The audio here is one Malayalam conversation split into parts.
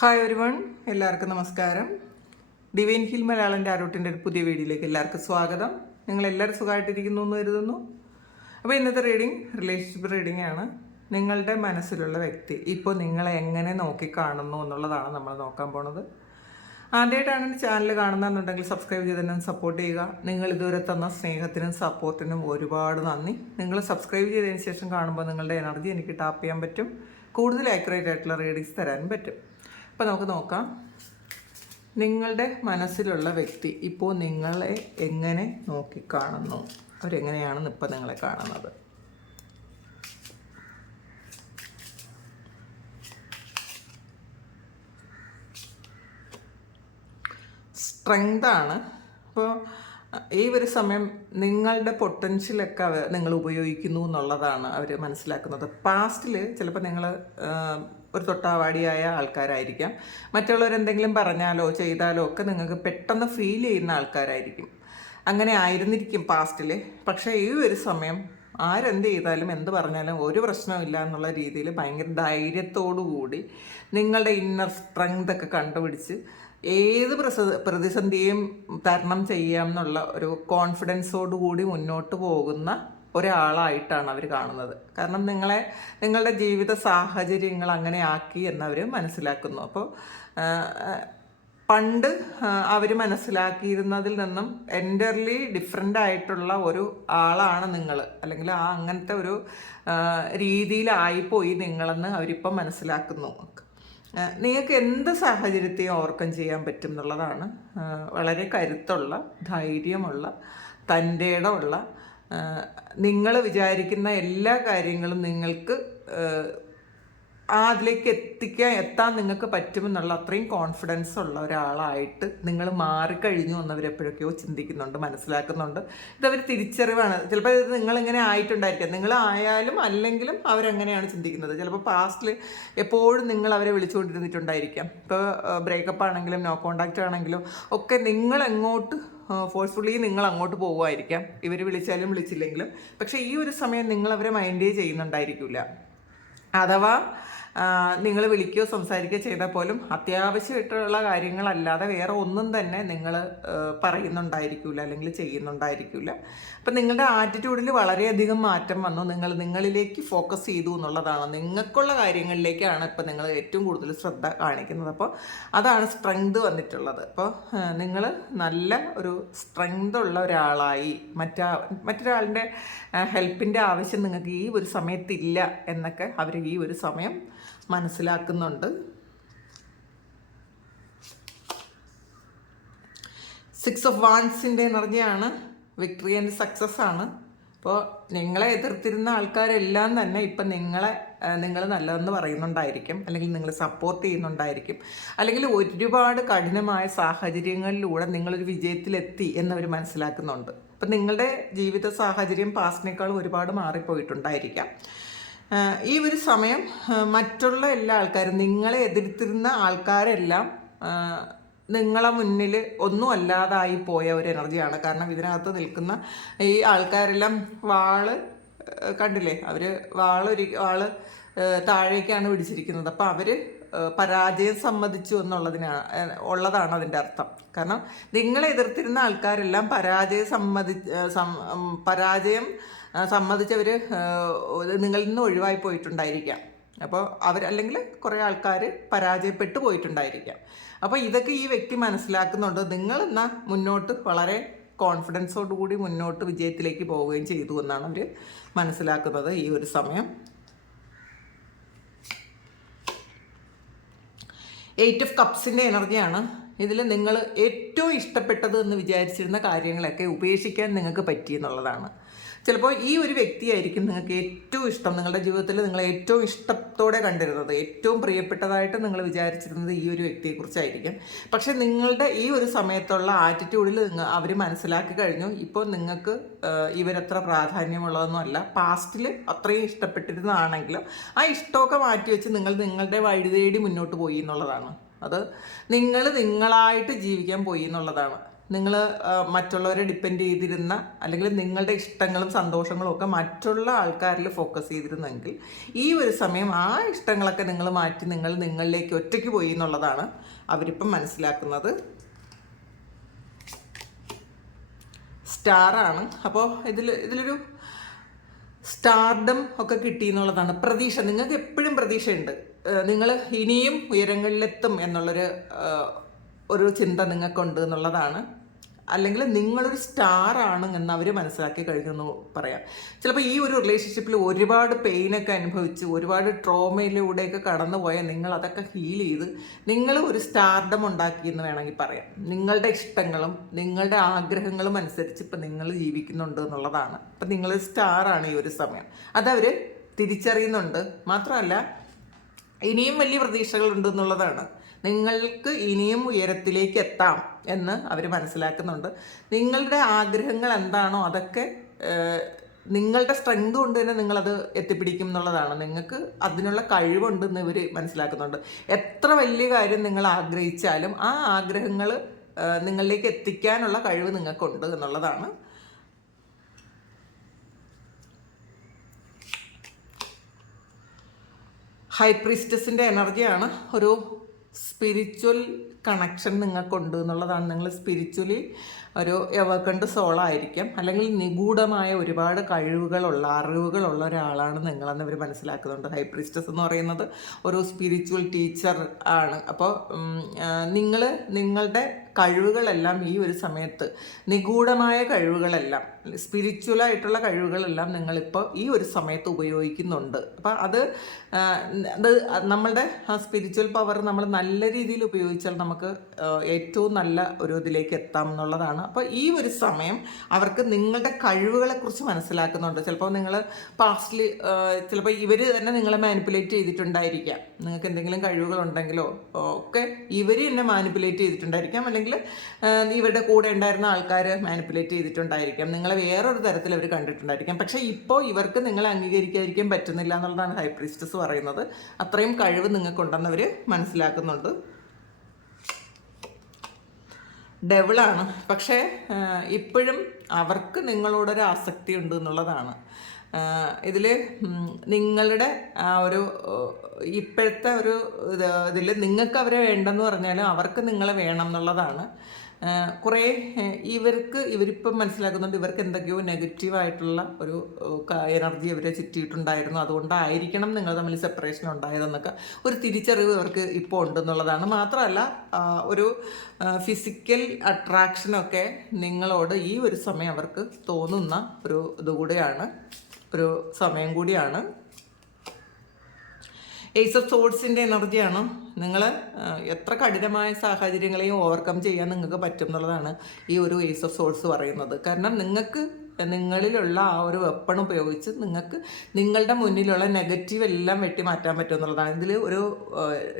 ഹായ് ഒരുവൺ എല്ലാവർക്കും നമസ്കാരം. ഡിവൈൻ ഹിൽ മലയാളന്റെ ആരോട്ടിന്റെ ഒരു പുതിയ വീഡിയോയിലേക്ക് എല്ലാവർക്കും സ്വാഗതം. നിങ്ങൾ എല്ലാവരും സുഖമായിട്ടിരിക്കുന്നു എന്ന് കരുതുന്നു. അപ്പോൾ ഇന്നത്തെ റീഡിംഗ് റിലേഷൻഷിപ്പ് റീഡിംഗ് ആണ്. നിങ്ങളുടെ മനസ്സിലുള്ള വ്യക്തി ഇപ്പോൾ നിങ്ങളെ എങ്ങനെ നോക്കിക്കാണുന്നു എന്നുള്ളതാണ് നമ്മൾ നോക്കാൻ പോണത്. ആദ്യമായിട്ടാണ് ചാനൽ കാണുന്നതെന്നുണ്ടെങ്കിൽ സബ്സ്ക്രൈബ് ചെയ്ത് തന്നെ സപ്പോർട്ട് ചെയ്യുക. നിങ്ങൾ ഇതുവരെ തന്ന സ്നേഹത്തിനും സപ്പോർട്ടിനും ഒരുപാട് നന്ദി. നിങ്ങൾ സബ്സ്ക്രൈബ് ചെയ്തതിന് ശേഷം കാണുമ്പോൾ നിങ്ങളുടെ എനർജി എനിക്ക് ടാപ്പ് ചെയ്യാൻ പറ്റും. കൂടുതൽ ആക്യുറേറ്റ് ആയിട്ടുള്ള റീഡിങ്സ് തരാനും പറ്റും. അപ്പോൾ നമുക്ക് നോക്കാം. നിങ്ങളുടെ മനസ്സിലുള്ള വ്യക്തി ഇപ്പോൾ നിങ്ങളെ എങ്ങനെ നോക്കി കാണുന്നു? അവരെങ്ങനെയാണ് ഇപ്പം നിങ്ങളെ കാണുന്നത്? സ്ട്രെങ്താണ് അപ്പോൾ ഈ ഒരു സമയം നിങ്ങളുടെ പൊട്ടൻഷ്യലൊക്കെ നിങ്ങൾ ഉപയോഗിക്കുന്നു എന്നുള്ളതാണ് അവർ മനസ്സിലാക്കുന്നത്. പാസ്റ്റിൽ ചിലപ്പോൾ നിങ്ങൾ ഒരു തൊട്ടാവാടിയായ ആൾക്കാരായിരിക്കാം. മറ്റുള്ളവരെന്തെങ്കിലും പറഞ്ഞാലോ ചെയ്താലോ ഒക്കെ നിങ്ങൾക്ക് പെട്ടെന്ന് ഫീൽ ചെയ്യുന്ന ആൾക്കാരായിരിക്കും. അങ്ങനെ ആയിരുന്നിരിക്കും പാസ്റ്റിൽ പക്ഷേ ഈ ഒരു സമയം ആരെന്ത് ചെയ്താലും എന്ത് പറഞ്ഞാലും ഒരു പ്രശ്നമില്ല എന്നുള്ള രീതിയിൽ ഭയങ്കര ധൈര്യത്തോടു കൂടി നിങ്ങളുടെ ഇന്നർ സ്ട്രെങ്ത് ഒക്കെ കണ്ടുപിടിച്ച് ഏത് പ്രതിസന്ധിയും തരണം ചെയ്യാം എന്നുള്ള ഒരു കോൺഫിഡൻസോടു കൂടി മുന്നോട്ട് പോകുന്ന ഒരാളായിട്ടാണ് അവർ കാണുന്നത്. കാരണം നിങ്ങളെ നിങ്ങളുടെ ജീവിത സാഹചര്യങ്ങൾ അങ്ങനെ ആക്കി എന്നവർ മനസ്സിലാക്കുന്നു. അപ്പോൾ പണ്ട് അവർ മനസ്സിലാക്കിയിരുന്നതിൽ നിന്നും എന്റർലി ഡിഫറെന്റ് ആയിട്ടുള്ള ഒരു ആളാണ് നിങ്ങൾ. അല്ലെങ്കിൽ ആ അങ്ങനത്തെ ഒരു രീതിയിലായിപ്പോയി നിങ്ങളെന്ന് അവരിപ്പം മനസ്സിലാക്കുന്നു. നിങ്ങൾക്ക് എന്ത് സാഹചര്യത്തെയും ഓവർകം ചെയ്യാൻ പറ്റും എന്നുള്ളതാണ് വളരെ കരുത്തുള്ള ധൈര്യമുള്ള തന്റെ ഇടമുള്ള നിങ്ങൾ വിചാരിക്കുന്ന എല്ലാ കാര്യങ്ങളും നിങ്ങൾക്ക് അതിലേക്ക് എത്തിക്കാൻ എത്താൻ നിങ്ങൾക്ക് പറ്റുമെന്നുള്ള അത്രയും കോൺഫിഡൻസ് ഉള്ള ഒരാളായിട്ട് നിങ്ങൾ മാറിക്കഴിഞ്ഞു എന്നവരെപ്പോഴൊക്കെയോ ചിന്തിക്കുന്നുണ്ട് മനസ്സിലാക്കുന്നുണ്ട്. ഇതവർ തിരിച്ചറിവാണ്. ചിലപ്പോൾ ഇത് നിങ്ങളിങ്ങനെ ആയിട്ടുണ്ടായിരിക്കാം. നിങ്ങൾ ആയാലും അല്ലെങ്കിലും അവരങ്ങനെയാണ് ചിന്തിക്കുന്നത്. ചിലപ്പോൾ പാസ്റ്റിൽ എപ്പോഴും നിങ്ങൾ അവരെ വിളിച്ചുകൊണ്ടിരുന്നിട്ടുണ്ടായിരിക്കാം. ഇപ്പോൾ ബ്രേക്കപ്പ് ആണെങ്കിലും നോ കോണ്ടാക്റ്റ് ആണെങ്കിലും ഒക്കെ നിങ്ങൾ എങ്ങോട്ട് ഫോഴ്സ്ഫുള്ളി നിങ്ങൾ അങ്ങോട്ട് പോകുമായിരിക്കാം ഇവർ വിളിച്ചാലും വിളിച്ചില്ലെങ്കിലും. പക്ഷേ ഈ ഒരു സമയം നിങ്ങൾ അവരെ മൈൻഡേ ചെയ്യുന്നുണ്ടായിരിക്കില്ല അഥവാ നിങ്ങൾ വിളിക്കുകയോ സംസാരിക്കുകയോ ചെയ്താൽ പോലും അത്യാവശ്യമായിട്ടുള്ള കാര്യങ്ങളല്ലാതെ വേറെ ഒന്നും തന്നെ നിങ്ങൾ പറയുന്നുണ്ടായിരിക്കില്ല അല്ലെങ്കിൽ ചെയ്യുന്നുണ്ടായിരിക്കില്ല അപ്പം നിങ്ങളുടെ ആറ്റിറ്റ്യൂഡിൽ വളരെയധികം മാറ്റം വന്നു. നിങ്ങൾ നിങ്ങളിലേക്ക് ഫോക്കസ് ചെയ്തു എന്നുള്ളതാണ്. നിങ്ങൾക്കുള്ള കാര്യങ്ങളിലേക്കാണ് ഇപ്പം നിങ്ങൾ ഏറ്റവും കൂടുതൽ ശ്രദ്ധ കാണിക്കുന്നത്. അപ്പോൾ അതാണ് സ്ട്രെങ്ത് വന്നിട്ടുള്ളത്. അപ്പോൾ നിങ്ങൾ നല്ല ഒരു സ്ട്രെങ്ത് ഉള്ള ഒരാളായി മറ്റാ മറ്റൊരാളുടെ ഹെൽപ്പിന്റെ ആവശ്യം നിങ്ങൾക്ക് ഈ ഒരു സമയത്തില്ല എന്നൊക്കെ അവർ ഈ ഒരു സമയം മനസ്സിലാക്കുന്നുണ്ട്. സിക്സ് ഓഫ് വാൻസിന്റെ എനർജിയാണ്. വിക്ടറി ആൻഡ് സക്സസ് ആണ്. അപ്പോൾ നിങ്ങളെ എതിർത്തിരുന്ന ആൾക്കാരെല്ലാം തന്നെ ഇപ്പം നിങ്ങളെ നിങ്ങൾ നല്ലതെന്ന് പറയുന്നുണ്ടായിരിക്കും. അല്ലെങ്കിൽ നിങ്ങൾ സപ്പോർട്ട് ചെയ്യുന്നുണ്ടായിരിക്കും. അല്ലെങ്കിൽ ഒരുപാട് കഠിനമായ സാഹചര്യങ്ങളിലൂടെ നിങ്ങളൊരു വിജയത്തിലെത്തി എന്നവർ മനസ്സിലാക്കുന്നുണ്ട്. അപ്പം നിങ്ങളുടെ ജീവിത സാഹചര്യം പാസ്റ്റിനേക്കാൾ ഒരുപാട് മാറിപ്പോയിട്ടുണ്ടായിരിക്കാം. ഈ ഒരു സമയം മറ്റുള്ള എല്ലാ ആൾക്കാരും നിങ്ങളെ എതിർത്തിരുന്ന ആൾക്കാരെല്ലാം നിങ്ങളെ മുന്നിൽ ഒന്നും അല്ലാതായി പോയ ഒരു എനർജിയാണ്. കാരണം ഇതിനകത്ത് നിൽക്കുന്ന ഈ ആൾക്കാരെല്ലാം വാൾ കണ്ടില്ലേ? അവർ വാളൊരു വാൾ താഴേക്കാണ് പിടിച്ചിരിക്കുന്നത്. അപ്പോൾ അവർ പരാജയം സമ്മതിച്ചു എന്നുള്ളതിനാണ് ഉള്ളതാണ് അതിന്റെ അർത്ഥം. കാരണം നിങ്ങളെ എതിർത്തിരുന്ന ആൾക്കാരെല്ലാം പരാജയം സമ്മതി പരാജയം സമ്മതിച്ചവർ നിങ്ങളിൽ നിന്ന് ഒഴിവായി പോയിട്ടുണ്ടായിരിക്കാം. അപ്പോൾ അവർ അല്ലെങ്കിൽ കുറേ ആൾക്കാർ പരാജയപ്പെട്ടു പോയിട്ടുണ്ടായിരിക്കാം. അപ്പോൾ ഇതൊക്കെ ഈ വ്യക്തി മനസ്സിലാക്കുന്നുണ്ട്. നിങ്ങൾ എന്നാൽ മുന്നോട്ട് വളരെ കോൺഫിഡൻസോടുകൂടി മുന്നോട്ട് വിജയത്തിലേക്ക് പോവുകയും ചെയ്തു എന്നാണ് അവർ മനസ്സിലാക്കുന്നത് ഈ ഒരു സമയം. എയ്റ്റ് ഓഫ് കപ്സിന്റെ എനർജിയാണ്. ഇതിൽ നിങ്ങൾ ഏറ്റവും ഇഷ്ടപ്പെട്ടത് എന്ന് വിചാരിച്ചിരുന്ന കാര്യങ്ങളൊക്കെ ഉപേക്ഷിക്കാൻ നിങ്ങൾക്ക് പറ്റി എന്നുള്ളതാണ്. ചിലപ്പോൾ ഈ ഒരു വ്യക്തിയായിരിക്കും നിങ്ങൾക്ക് ഏറ്റവും ഇഷ്ടം. നിങ്ങളുടെ ജീവിതത്തിൽ നിങ്ങൾ ഏറ്റവും ഇഷ്ടത്തോടെ കണ്ടിരുന്നത് ഏറ്റവും പ്രിയപ്പെട്ടതായിട്ട് നിങ്ങൾ വിചാരിച്ചിരുന്നത് ഈ ഒരു വ്യക്തിയെക്കുറിച്ചായിരിക്കും. പക്ഷേ നിങ്ങളുടെ ഈ ഒരു സമയത്തുള്ള ആറ്റിറ്റ്യൂഡിൽ നിങ്ങൾ അവർ മനസ്സിലാക്കി കഴിഞ്ഞു. ഇപ്പോൾ നിങ്ങൾക്ക് ഇവരത്ര പ്രാധാന്യമുള്ളതൊന്നും അല്ല. പാസ്റ്റിൽ അത്രയും ഇഷ്ടപ്പെട്ടിരുന്നതാണെങ്കിലും ആ ഇഷ്ടമൊക്കെ മാറ്റി വെച്ച് നിങ്ങൾ നിങ്ങളുടെ വഴി തേടി മുന്നോട്ട് പോയി എന്നുള്ളതാണ്. അത് നിങ്ങൾ നിങ്ങളായിട്ട് ജീവിക്കാൻ പോയി എന്നുള്ളതാണ്. നിങ്ങൾ മറ്റുള്ളവരെ ഡിപ്പെൻഡ് ചെയ്തിരുന്ന അല്ലെങ്കിൽ നിങ്ങളുടെ ഇഷ്ടങ്ങളും സന്തോഷങ്ങളും ഒക്കെ മറ്റുള്ള ആൾക്കാരിൽ ഫോക്കസ് ചെയ്തിരുന്നെങ്കിൽ ഈ ഒരു സമയം ആ ഇഷ്ടങ്ങളൊക്കെ നിങ്ങൾ മാറ്റി നിങ്ങൾ നിങ്ങളിലേക്ക് ഒറ്റയ്ക്ക് പോയി എന്നുള്ളതാണ് അവരിപ്പം മനസ്സിലാക്കുന്നത്. സ്റ്റാറാണ്. അപ്പോൾ ഇതിൽ ഇതിലൊരു സ്റ്റാർഡം ഒക്കെ കിട്ടി എന്നുള്ളതാണ് പ്രതീക്ഷ. നിങ്ങൾക്ക് എപ്പോഴും പ്രതീക്ഷയുണ്ട്. നിങ്ങൾ ഇനിയും ഉയരങ്ങളിലെത്തും എന്നുള്ളൊരു ഒരു ചിന്ത നിങ്ങൾക്കുണ്ട് എന്നുള്ളതാണ്. അല്ലെങ്കിൽ നിങ്ങളൊരു സ്റ്റാർ ആണ് എന്ന് അവർ മനസ്സിലാക്കി കഴിഞ്ഞു എന്ന് പറയാം. ചിലപ്പോൾ ഈ ഒരു റിലേഷൻഷിപ്പിൽ ഒരുപാട് പെയിനൊക്കെ അനുഭവിച്ച് ഒരുപാട് ട്രോമയിലൂടെയൊക്കെ കടന്നു പോയാൽ നിങ്ങൾ അതൊക്കെ ഹീൽ ചെയ്ത് നിങ്ങൾ ഒരു സ്റ്റാർഡം ഉണ്ടാക്കി എന്ന് വേണമെങ്കിൽ പറയാം. നിങ്ങളുടെ ഇഷ്ടങ്ങളും നിങ്ങളുടെ ആഗ്രഹങ്ങളും അനുസരിച്ച് ഇപ്പം നിങ്ങൾ ജീവിക്കുന്നുണ്ട് എന്നുള്ളതാണ്. അപ്പം നിങ്ങൾ സ്റ്റാർ ആണ് ഈ ഒരു സമയം. അതവർ തിരിച്ചറിയുന്നുണ്ട്. മാത്രമല്ല ഇനിയും വലിയ പ്രതീക്ഷകളുണ്ട് എന്നുള്ളതാണ്. നിങ്ങൾക്ക് ഇനിയും ഉയരത്തിലേക്ക് എത്താം എന്ന് അവർ മനസ്സിലാക്കുന്നുണ്ട്. നിങ്ങളുടെ ആഗ്രഹങ്ങൾ എന്താണോ അതൊക്കെ നിങ്ങളുടെ സ്ട്രെങ്ത് കൊണ്ട് തന്നെ നിങ്ങളത് എത്തിപ്പിടിക്കും എന്നുള്ളതാണ്. നിങ്ങൾക്ക് അതിനുള്ള കഴിവുണ്ടെന്ന് ഇവർ മനസ്സിലാക്കുന്നുണ്ട്. എത്ര വലിയ കാര്യം നിങ്ങൾ ആഗ്രഹിച്ചാലും ആ ആഗ്രഹങ്ങൾ നിങ്ങളിലേക്ക് എത്തിക്കാനുള്ള കഴിവ് നിങ്ങൾക്കുണ്ട് എന്നുള്ളതാണ്. ഹൈ പ്രീസ്റ്റസിന്റെ എനർജിയാണ് ഒരു സ്പിരിച്വൽ കണക്ഷൻ നിങ്ങൾക്കുണ്ട് എന്നുള്ളതാണ്. നിങ്ങൾ സ്പിരിച്വലി ഒരു എവർക്കണ്ട് സോളായിരിക്കും. അല്ലെങ്കിൽ നിഗൂഢമായ ഒരുപാട് കഴിവുകളുള്ള അറിവുകളുള്ള ഒരാളാണ് നിങ്ങളെന്ന് ഇവർ മനസ്സിലാക്കുന്നുണ്ട്. ഹൈ പ്രീസ്റ്റസ് എന്ന് പറയുന്നത് ഒരു സ്പിരിച്വൽ ടീച്ചർ ആണ്. അപ്പോൾ നിങ്ങൾ നിങ്ങളുടെ കഴിവുകളെല്ലാം ഈ ഒരു സമയത്ത് നിഗൂഢമായ കഴിവുകളെല്ലാം സ്പിരിച്വലായിട്ടുള്ള കഴിവുകളെല്ലാം നിങ്ങളിപ്പോൾ ഈ ഒരു സമയത്ത് ഉപയോഗിക്കുന്നുണ്ട്. അപ്പം അത് അത് നമ്മളുടെ ആ സ്പിരിച്വൽ പവർ നമ്മൾ നല്ല രീതിയിൽ ഉപയോഗിച്ചാൽ നമുക്ക് ഏറ്റവും നല്ല ഒരു ഇതിലേക്ക് എത്താം എന്നുള്ളതാണ്. അപ്പോൾ ഈ ഒരു സമയം അവർക്ക് നിങ്ങളുടെ കഴിവുകളെക്കുറിച്ച് മനസ്സിലാക്കുന്നുണ്ട്. ചിലപ്പോൾ നിങ്ങൾ പാസ്റ്റിൽ ചിലപ്പോൾ ഇവർ തന്നെ നിങ്ങളെ മാനിപ്പുലേറ്റ് ചെയ്തിട്ടുണ്ടായിരിക്കാം. നിങ്ങൾക്ക് എന്തെങ്കിലും കഴിവുകളുണ്ടെങ്കിലോ ഒക്കെ ഇവർ തന്നെ മാനിപ്പുലേറ്റ് ചെയ്തിട്ടുണ്ടായിരിക്കാം. അല്ലെങ്കിൽ ഇവരുടെ കൂടെ ഉണ്ടായിരുന്ന ആൾക്കാർ മാനിപ്പുലേറ്റ് ചെയ്തിട്ടുണ്ടായിരിക്കാം. നിങ്ങളെ വേറൊരു തരത്തിൽ അവർ കണ്ടിട്ടുണ്ടായിരിക്കാം. പക്ഷേ ഇപ്പോൾ ഇവർക്ക് നിങ്ങളെ അംഗീകരിക്കാതിരിക്കാൻ പറ്റുന്നില്ല എന്നുള്ളതാണ് ഹൈപ്രീസ്റ്റസ് പറയുന്നത്. അത്രയും കഴിവ് നിങ്ങൾക്കുണ്ടെന്ന് അവർ മനസ്സിലാക്കുന്നുണ്ട്. ഡെവിളാണ്. പക്ഷേ ഇപ്പോഴും അവർക്ക് നിങ്ങളോടൊരു ആസക്തി ഉണ്ട് എന്നുള്ളതാണ്. ഇതിൽ നിങ്ങളുടെ ആ ഒരു ഇപ്പോഴത്തെ ഒരു ഇതിൽ നിങ്ങൾക്ക് അവരെ വേണ്ടെന്ന് പറഞ്ഞാലും അവർക്ക് നിങ്ങളെ വേണം എന്നുള്ളതാണ്. കുറേ ഇവർക്ക് ഇവരിപ്പം മനസ്സിലാക്കുന്നുണ്ട് ഇവർക്ക് എന്തൊക്കെയോ നെഗറ്റീവായിട്ടുള്ള ഒരു എനർജി ഇവരെ ചുറ്റിയിട്ടുണ്ടായിരുന്നു. അതുകൊണ്ടായിരിക്കണം നിങ്ങൾ തമ്മിൽ സെപ്പറേഷൻ ഉണ്ടായതെന്നൊക്കെ ഒരു തിരിച്ചറിവ് ഇവർക്ക് ഇപ്പോൾ ഉണ്ടെന്നുള്ളതാണ്. മാത്രമല്ല ഒരു ഫിസിക്കൽ അട്രാക്ഷനൊക്കെ നിങ്ങളോട് ഈ ഒരു സമയം അവർക്ക് തോന്നുന്ന ഒരു ഇതുകൂടെയാണ് ഒരു സമയം കൂടിയാണ്. ഏസ് ഓഫ് സോഡ്സിന്റെ എനർജിയാണ്. നിങ്ങൾ എത്ര കഠിനമായ സാഹചര്യങ്ങളെയും ഓവർകം ചെയ്യാൻ നിങ്ങൾക്ക് പറ്റും എന്നുള്ളതാണ് ഈ ഒരു ഏസ് ഓഫ് സോൾസ് പറയുന്നത്. കാരണം നിങ്ങൾക്ക് നിങ്ങളിലുള്ള ആ ഒരു വെപ്പൺ ഉപയോഗിച്ച് നിങ്ങൾക്ക് നിങ്ങളുടെ മുന്നിലുള്ള നെഗറ്റീവ് എല്ലാം വെട്ടി മാറ്റാൻ പറ്റും ഇതിൽ ഒരു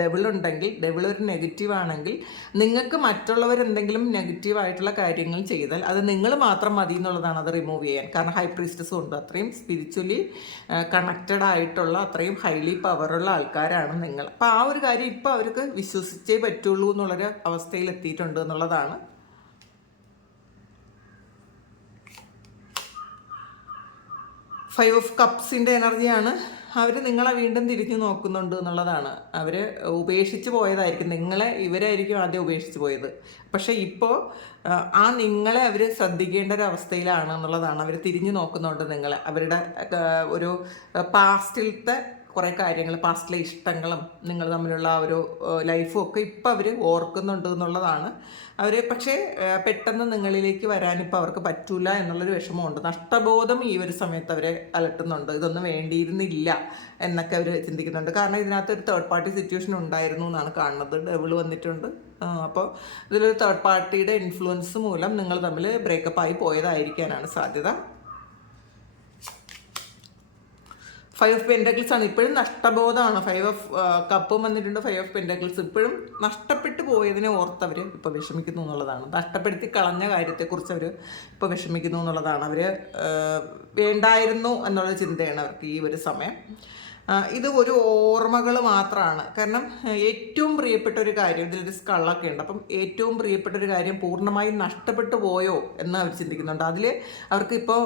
ഡെവിൾ ഉണ്ടെങ്കിൽ ഡെവിൾ ഒരു നെഗറ്റീവ് ആണെങ്കിൽ നിങ്ങൾക്ക് മറ്റുള്ളവർ എന്തെങ്കിലും നെഗറ്റീവ് ആയിട്ടുള്ള കാര്യങ്ങൾ ചെയ്താൽ അത് നിങ്ങൾ മാത്രം മതി എന്നുള്ളതാണ് അത് റിമൂവ് ചെയ്യാൻ. കാരണം ഹൈ പ്രീസ്റ്റസ് ഉണ്ട്. അത്രയും സ്പിരിച്വലി കണക്റ്റഡ് ആയിട്ടുള്ള അത്രയും ഹൈലി പവറുള്ള ആൾക്കാരാണ് നിങ്ങൾ. അപ്പോൾ ആ ഒരു കാര്യം ഇപ്പോൾ അവർക്ക് വിശ്വസിച്ചേ പറ്റുള്ളൂ എന്നുള്ളൊരു അവസ്ഥയിൽ എത്തിയിട്ടുണ്ട് എന്നുള്ളതാണ് ഫൈവ് ഓഫ് കപ്സിന്റെ എനർജിയാണ്. അവർ നിങ്ങളെ വീണ്ടും തിരിഞ്ഞു നോക്കുന്നുണ്ട് എന്നുള്ളതാണ്. അവർ ഉപേക്ഷിച്ച് പോയതായിരിക്കും. നിങ്ങളെ ഇവരായിരിക്കും ആദ്യം ഉപേക്ഷിച്ച് പോയത്. പക്ഷേ ഇപ്പോൾ ആ നിങ്ങളെ അവർ ശ്രദ്ധിക്കേണ്ട ഒരു അവസ്ഥയിലാണ് എന്നുള്ളതാണ്. അവർ തിരിഞ്ഞു നോക്കുന്നുണ്ട് നിങ്ങളെ. അവരുടെ ഒരു പാസ്റ്റിലത്തെ കുറേ കാര്യങ്ങൾ പാസ്റ്റിലെ ഇഷ്ടങ്ങളും നിങ്ങൾ തമ്മിലുള്ള ഒരു ലൈഫും ഒക്കെ ഇപ്പം അവർ ഓർക്കുന്നുണ്ട് എന്നുള്ളതാണ്. അവർ പക്ഷേ പെട്ടെന്ന് നിങ്ങളിലേക്ക് വരാനിപ്പോൾ അവർക്ക് പറ്റൂല എന്നുള്ളൊരു വിഷമമുണ്ട്. നഷ്ടബോധം ഈ ഒരു സമയത്ത് അവരെ അലട്ടുന്നുണ്ട്. ഇതൊന്നും വേണ്ടിയിരുന്നില്ല എന്നൊക്കെ അവർ ചിന്തിക്കുന്നുണ്ട്. കാരണം ഇതിനകത്ത് ഒരു തേർഡ് പാർട്ടി സിറ്റുവേഷൻ ഉണ്ടായിരുന്നു എന്നാണ് കാണുന്നത്. ഡെവിൾ വന്നിട്ടുണ്ട്. അപ്പോൾ ഇതിലൊരു തേർഡ് പാർട്ടിയുടെ ഇൻഫ്ലുവൻസ് മൂലം നിങ്ങൾ തമ്മിൽ ബ്രേക്കപ്പ് ആയി പോയതായിരിക്കാനാണ് സാധ്യത. ഫൈവ് ഓഫ് പെൻഡക്കിൾസ് ആണ്. ഇപ്പോഴും നഷ്ടബോധമാണ്. ഫൈവ് ഓഫ് കപ്പും വന്നിട്ടുണ്ട്. ഫൈവ് ഓഫ് പെൻഡക്കിൾസ് ഇപ്പോഴും നഷ്ടപ്പെട്ടു പോയതിനെ ഓർത്ത് അവർ ഇപ്പോൾ വിഷമിക്കുന്നു എന്നുള്ളതാണ്. നഷ്ടപ്പെടുത്തി കളഞ്ഞ കാര്യത്തെക്കുറിച്ച് അവർ ഇപ്പോൾ വിഷമിക്കുന്നു എന്നുള്ളതാണ്. അവർ വേണ്ടായിരുന്നു എന്നുള്ള ചിന്തയാണ് അവർക്ക് ഈ ഒരു സമയം. ഇത് ഒരു ഓർമ്മകൾ മാത്രമാണ് കാരണം ഏറ്റവും പ്രിയപ്പെട്ട ഒരു കാര്യം ഇതിലൊരു സ്കള്ളൊക്കെ ഉണ്ട്. അപ്പം ഏറ്റവും പ്രിയപ്പെട്ട ഒരു കാര്യം പൂർണമായും നഷ്ടപ്പെട്ടു പോയോ എന്ന് അവർ ചിന്തിക്കുന്നുണ്ട്. അതിൽ അവർക്ക് ഇപ്പോൾ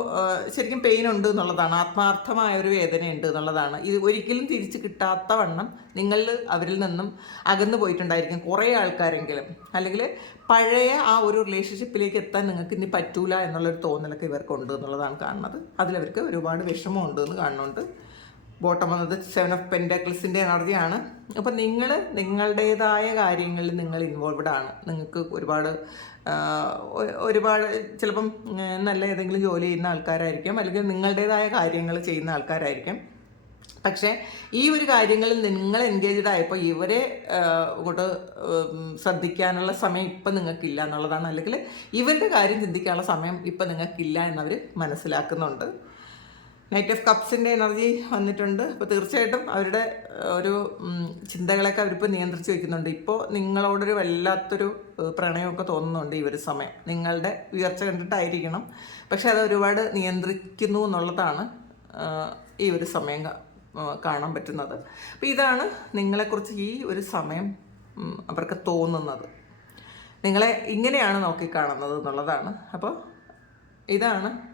ശരിക്കും പെയിൻ ഉണ്ട് എന്നുള്ളതാണ്. ആത്മാർത്ഥമായ ഒരു വേദനയുണ്ട് എന്നുള്ളതാണ്. ഇത് ഒരിക്കലും തിരിച്ച് കിട്ടാത്ത വണ്ണം നിങ്ങൾ അവരിൽ നിന്നും അകന്നു പോയിട്ടുണ്ടായിരിക്കും കുറേ ആൾക്കാരെങ്കിലും. അല്ലെങ്കിൽ പഴയ ആ ഒരു റിലേഷൻഷിപ്പിലേക്ക് എത്താൻ നിങ്ങൾക്ക് ഇനി പറ്റൂല എന്നുള്ളൊരു തോന്നലൊക്കെ ഇവർക്കുണ്ട് എന്നുള്ളതാണ് കാണുന്നത്. അതിലവർക്ക് ഒരുപാട് വിഷമമുണ്ട് എന്ന് കാണുന്നുണ്ട്. ബോട്ടം വന്നത് സെവൻ ഓഫ് പെന്റാക്കിൾസിന്റെ എനർജിയാണ്. അപ്പം നിങ്ങൾ നിങ്ങളുടേതായ കാര്യങ്ങളിൽ നിങ്ങൾ ഇൻവോൾവഡ് ആണ്. നിങ്ങൾക്ക് ഒരുപാട് ഒരുപാട് ചിലപ്പം നല്ല ഏതെങ്കിലും ജോലി ചെയ്യുന്ന ആൾക്കാരായിരിക്കും അല്ലെങ്കിൽ നിങ്ങളുടേതായ കാര്യങ്ങൾ ചെയ്യുന്ന ആൾക്കാരായിരിക്കും. പക്ഷേ ഈ ഒരു കാര്യങ്ങളിൽ നിങ്ങൾ എൻഗേജ്ഡ് ആയപ്പോൾ ഇവരെ ഇങ്ങോട്ട് ശ്രദ്ധിക്കാനുള്ള സമയം ഇപ്പം നിങ്ങൾക്കില്ല എന്നുള്ളതാണ്. അല്ലെങ്കിൽ ഇവരുടെ കാര്യം ചിന്തിക്കാനുള്ള സമയം ഇപ്പം നിങ്ങൾക്കില്ല എന്നവർ മനസ്സിലാക്കുന്നുണ്ട്. നൈറ്റ് ഓഫ് കപ്സിന്റെ എനർജി വന്നിട്ടുണ്ട്. അപ്പോൾ തീർച്ചയായിട്ടും അവരുടെ ഒരു ചിന്തകളൊക്കെ അവരിപ്പോൾ നിയന്ത്രിച്ച് വയ്ക്കുന്നുണ്ട് ഇപ്പോൾ നിങ്ങളോടൊരു വല്ലാത്തൊരു പ്രണയമൊക്കെ തോന്നുന്നുണ്ട് ഈ ഒരു സമയം. നിങ്ങളുടെ ഉയർച്ച കണ്ടിട്ടായിരിക്കണം. പക്ഷെ അത് ഒരുപാട് നിയന്ത്രിക്കുന്നു എന്നുള്ളതാണ് ഈ ഒരു സമയം കാണാൻ പറ്റുന്നത്. അപ്പോൾ ഇതാണ് നിങ്ങളെക്കുറിച്ച് ഈ ഒരു സമയം അവർക്ക് തോന്നുന്നത്. നിങ്ങളെ ഇങ്ങനെയാണ് നോക്കിക്കാണുന്നത് എന്നുള്ളതാണ്. അപ്പോൾ ഇതാണ്